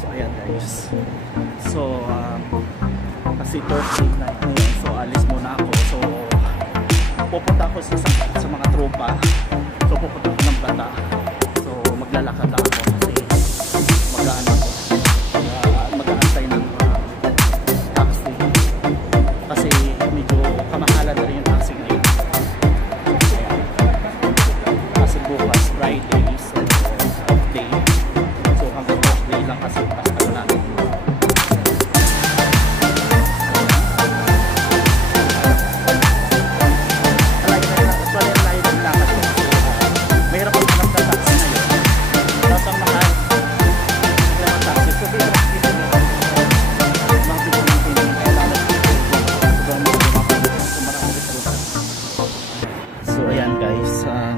So ayan guys. So kasi Thursday night ngayon, so alis muna ako. So pupunta ako sa mga tropa. So pupunta ako ng Bata. So maglalakad lang ako kasi mag-aano ako. Mag-aantay ng taxi. Kasi medyo kamahalan na rin yung taxi ngayon. Ayan. Kasi bukas Friday, so off day. So hanggang Thursday lang kasi pasal natin.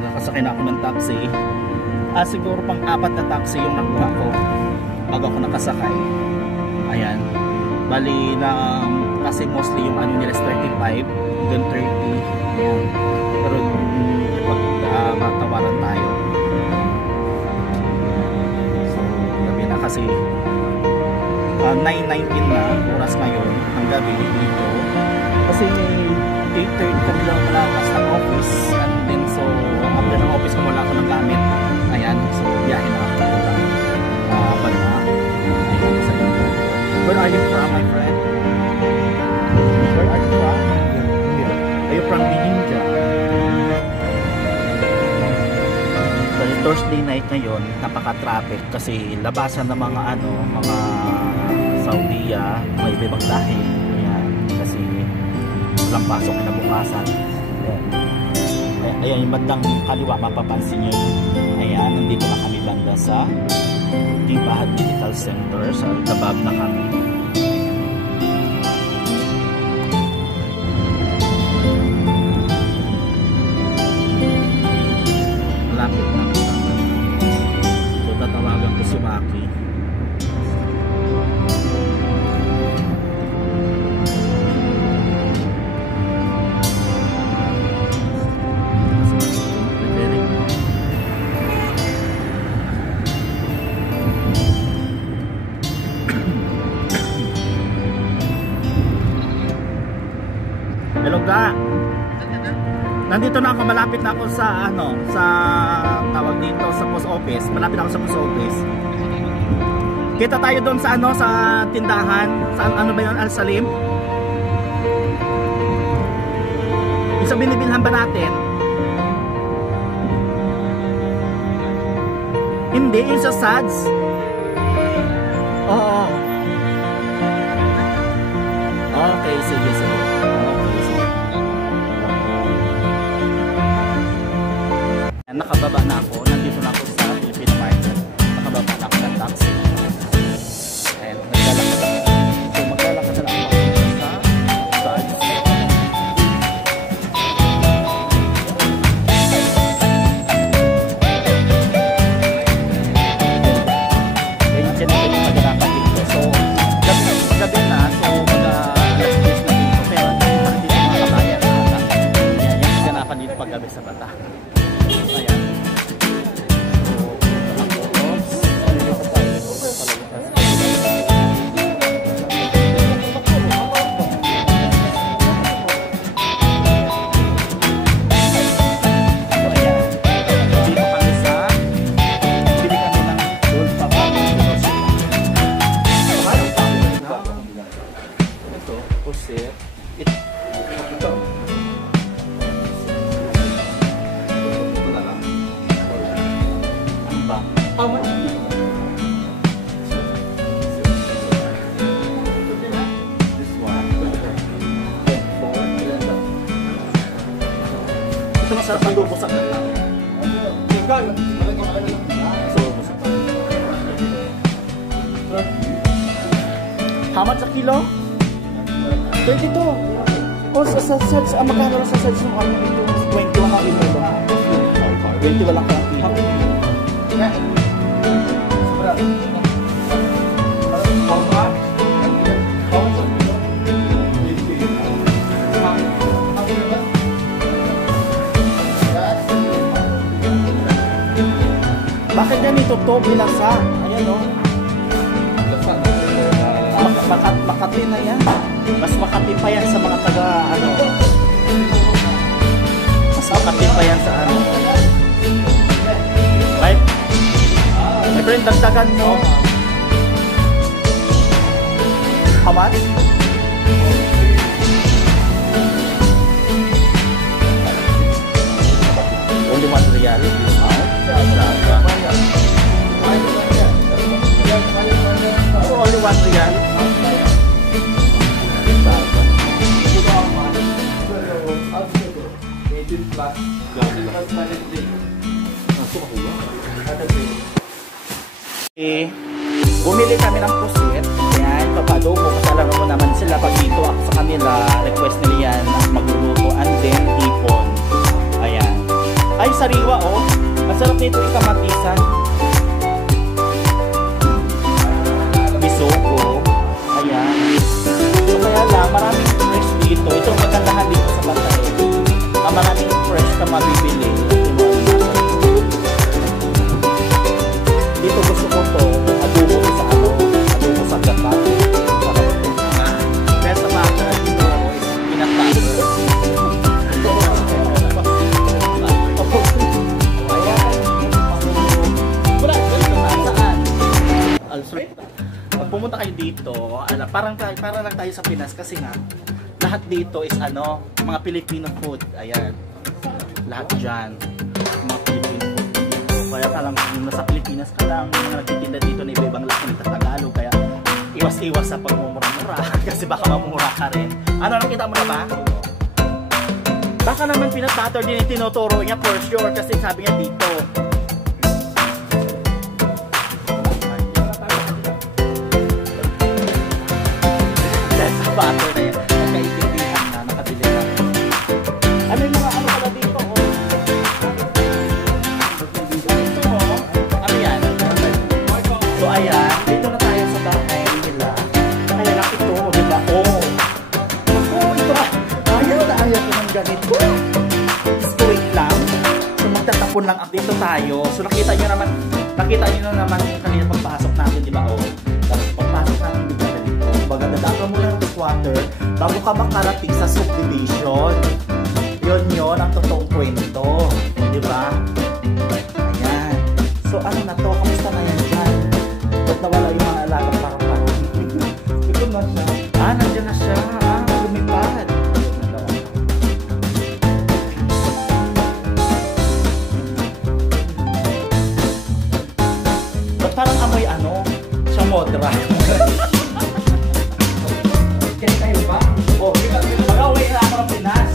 Nakasakay na ako ng taxi. Siguro pang 4 na taxi yung nakuha ko bago ako nakasakay. Ayan. Bali na kasi mostly yung ano nila is 35, hanggang 30. Ayan. Pero pag matawaran tayo. So, gabi na kasi 9:19 na oras ngayon ang gabi dito. Kasi may 8:30 kami lang malakas ng office, and then so after ng office kung wala ako ng gamit, ayan, so biyahe na ako Panama. Ayan, isa dito. Where are you from, my friend? Where are you from? Are you from India? So Thursday night ngayon, napaka-traffic kasi labasan ng mga mga Saudiya, mga iba-ibang lahi. Ayan, kasi walang pasok na bukasan. Ayan, yung bandang kaliwa mapapansin nyo. Ayan, nandito na kami banda sa Dibahad Medical Center. Sa Al-Tabab na kami. Malapit na ako. So tatawagan ko si Maki. Hello ka. Nandito na ako, malapit na ako sa sa tawag dito sa post office. Malapit na ako sa post office. Kita tayo doon sa sa tindahan. Sa ba 'yon, Al Salim? Isa binibilhan ba natin? Hindi, yung sa Sads. Oo. Okay, sige, sige. Nakababa na ako, nandito na ako sa Philippine Market. Nakababa na ako ng taxi. And naglalakad na ako. So maglalakad na ako sa Sads. Ganyan din ako yung maglakad dito. So gabi na, so mag-alas 10 na dito. Pero hindi pa dito mga kabayan na ata. Yan yung maganapan dito paggabi sa Bata. How much? This one. Ito masarap ang dugo sa kanya. How much a kilo? 22. Oh, sa sides, magkano lang sa sides ng ano ito? 21 ang kilo lang. 20 walang kilo. Bakit ganito to? Bilasa. Ayan o. Makati na yan. Mas makati pa yan sa mga taga ano. Mas makati pa yan sa ano. Right? My friend, dagdagan mo. How much? Only 1 real. Only 1 real. Bumili kami ng pusit. Yan, papadobo. Kasalanan ko naman sila pag dito ako sa kanila. Request nila yan magluluto. And then, hipon. Ayan. Ay, sariwa oh. Masarap nito ikamatisan. Bisogo. Ayan. So kaya lang, maraming fresh dito. Ito ang magandahan dito sa Bantay. Ang maraming fresh na mabibili. Dito gusto ko to. Adobo sa ano. Adobo sa gata. Kaya sa mga dito is pinag-butter. Pag pumunta kayo dito, parang lang tayo sa Pinas kasi nga lahat dito is ano, mga Filipino food. Ayan. Lahat diyan mga Filipino food. Kaya ka lang kung nasa Pilipinas ka lang, mga nagtitinda dito na iba-ibang laki ng Tagalog, kaya iwas-iwas sa pagmumura-mura kasi baka mamura ka rin. Ano, nakita mo na ba? Baka naman peanut butter din yung tinuturo niya for sure kasi sabi niya dito. Butter na yan. Nagkaintindihan na, nakabili na. Ano yung mga ano pala dito? Ano yan? So ayan, dito na tayo sa bahay nila. Kaya lang ito, diba? Oh! Ito na! Ayaw ko ng ganito. Just wait lang. So magtatapon lang dito tayo. So nakita nyo naman yung kanina pagpasok natin, diba? Oh! Pagpasok natin dito. Dadaka mo ng water bago ka makarating sa subdivision. Yun ang totoong kwento. Diba? Ayan. So ano na to? Kamusta na yan dyan? Ba't nawala yung mga alagang parang-parang? Ito na siya. Nandiyan na siya. Lumipad. Ba't parang amoy ano? Siya modra. Mag-away na ako ng Pinas.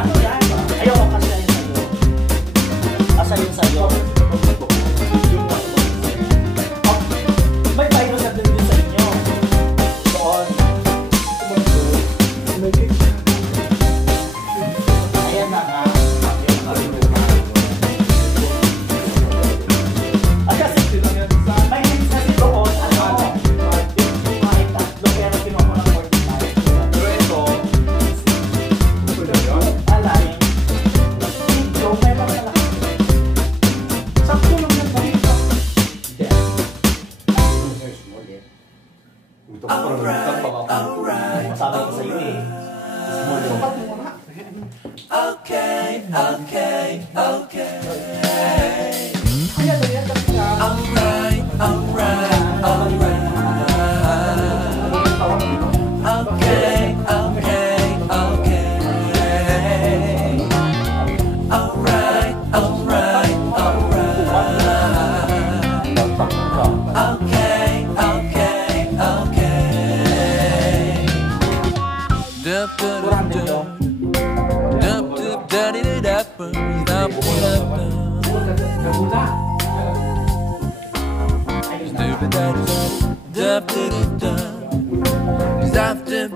Ano yan? Ayaw ko kasi yun sa'yo. Asa yun sa'yo? May virus na din sa inyo. Doon. Ayan na nga. At kasi may hints kasi doon, ano? After